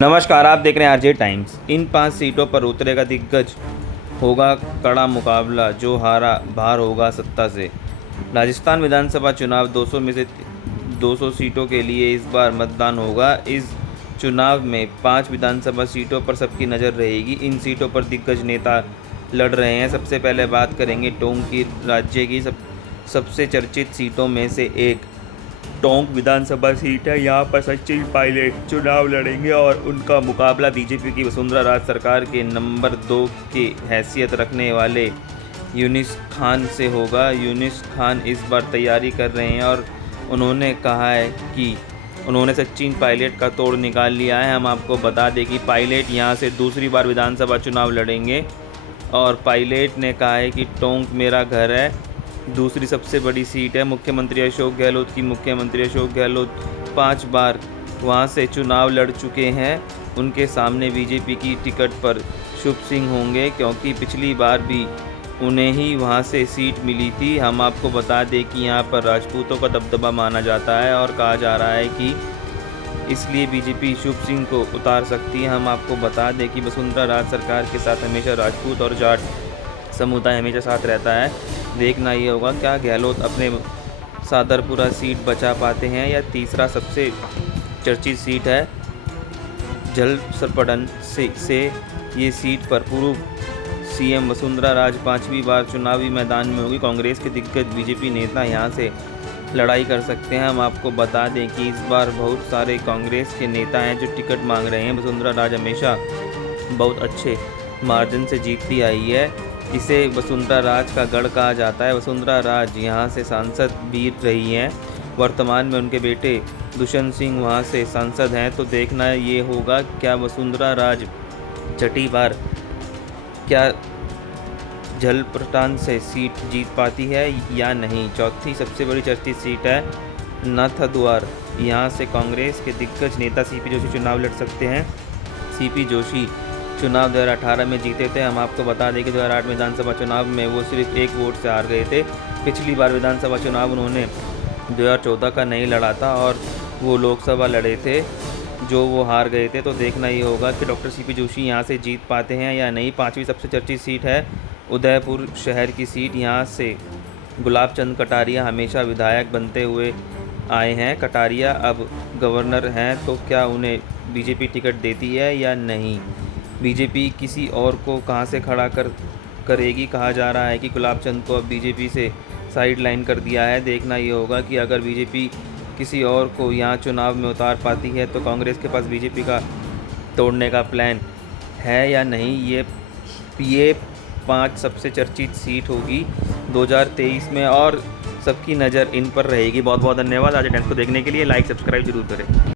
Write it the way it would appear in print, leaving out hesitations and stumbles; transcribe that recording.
नमस्कार, आप देख रहे हैं आरजे टाइम्स। इन 5 सीटों पर उतरेगा दिग्गज, होगा कड़ा मुकाबला, जो हारा बाहर होगा सत्ता से। राजस्थान विधानसभा चुनाव 200 में से 200 सीटों के लिए इस बार मतदान होगा। इस चुनाव में 5 विधानसभा सीटों पर सबकी नज़र रहेगी। इन सीटों पर दिग्गज नेता लड़ रहे हैं। सबसे पहले बात करेंगे टोंक की। राज्य की सबसे चर्चित सीटों में से एक टोंक विधानसभा सीट है। यहाँ पर सचिन पायलट चुनाव लड़ेंगे और उनका मुकाबला बीजेपी की वसुंधरा राज सरकार के नंबर 2 की हैसियत रखने वाले यूनिस खान से होगा। यूनिस खान इस बार तैयारी कर रहे हैं और उन्होंने कहा है कि उन्होंने सचिन पायलट का तोड़ निकाल लिया है। हम आपको बता दें कि पायलट यहाँ से दूसरी बार विधानसभा चुनाव लड़ेंगे और पायलट ने कहा है कि टोंक मेरा घर है। दूसरी सबसे बड़ी सीट है मुख्यमंत्री अशोक गहलोत की। मुख्यमंत्री अशोक गहलोत 5 बार वहां से चुनाव लड़ चुके हैं। उनके सामने बीजेपी की टिकट पर शुभ सिंह होंगे, क्योंकि पिछली बार भी उन्हें ही वहां से सीट मिली थी। हम आपको बता दें कि यहां पर राजपूतों का दबदबा माना जाता है और कहा जा रहा है कि इसलिए बीजेपी शुभ सिंह को उतार सकती है। हम आपको बता दें कि वसुंधरा राज सरकार के साथ हमेशा राजपूत और जाट समुदाय हमेशा साथ रहता है। देखना ये होगा क्या गहलोत अपने सादरपुरा सीट बचा पाते हैं या तीसरा सबसे चर्चित सीट है झलसरपड़न से ये सीट पर पूर्व सीएम वसुंधरा राज 5वीं बार चुनावी मैदान में होगी। कांग्रेस के दिग्गज बीजेपी नेता यहां से लड़ाई कर सकते हैं। हम आपको बता दें कि इस बार बहुत सारे कांग्रेस के नेता हैं जो टिकट मांग रहे हैं। वसुंधरा राज हमेशा बहुत अच्छे मार्जिन से जीतती आई है। इसे वसुंधरा राज का गढ़ कहा जाता है। वसुंधरा राज यहां से सांसद भी रही हैं। वर्तमान में उनके बेटे दुष्यंत सिंह वहां से सांसद हैं। तो देखना ये होगा क्या वसुंधरा राज छठी बार क्या झलपटान से सीट जीत पाती है या नहीं। चौथी सबसे बड़ी चर्चित सीट है नाथद्वार। यहाँ से कांग्रेस के दिग्गज नेता सीपी जोशी चुनाव लड़ सकते हैं। सीपी जोशी चुनाव 2018 में जीते थे। हम आपको बता दें कि 2008 विधानसभा चुनाव में वो सिर्फ 1 वोट से हार गए थे। पिछली बार विधानसभा चुनाव उन्होंने 2014 का नहीं लड़ा था और वो लोकसभा लड़े थे जो वो हार गए थे। तो देखना ये होगा कि डॉक्टर सीपी जोशी यहाँ से जीत पाते हैं या नहीं। 5वीं सबसे चर्चित सीट है उदयपुर शहर की सीट। यहाँ से गुलाब चंद कटारिया हमेशा विधायक बनते हुए आए हैं। कटारिया अब गवर्नर हैं, तो क्या उन्हें बीजेपी टिकट देती है या नहीं। बीजेपी किसी और को कहां से खड़ा करेगी। कहा जा रहा है कि गुलाब चंद को अब बीजेपी से साइड लाइन कर दिया है। देखना ये होगा कि अगर बीजेपी किसी और को यहाँ चुनाव में उतार पाती है तो कांग्रेस के पास बीजेपी का तोड़ने का प्लान है या नहीं। ये 5 सबसे चर्चित सीट होगी 2023 में और सबकी नज़र इन पर रहेगी। बहुत बहुत धन्यवाद। आज टाइम्स को देखने के लिए लाइक सब्सक्राइब जरूर करें।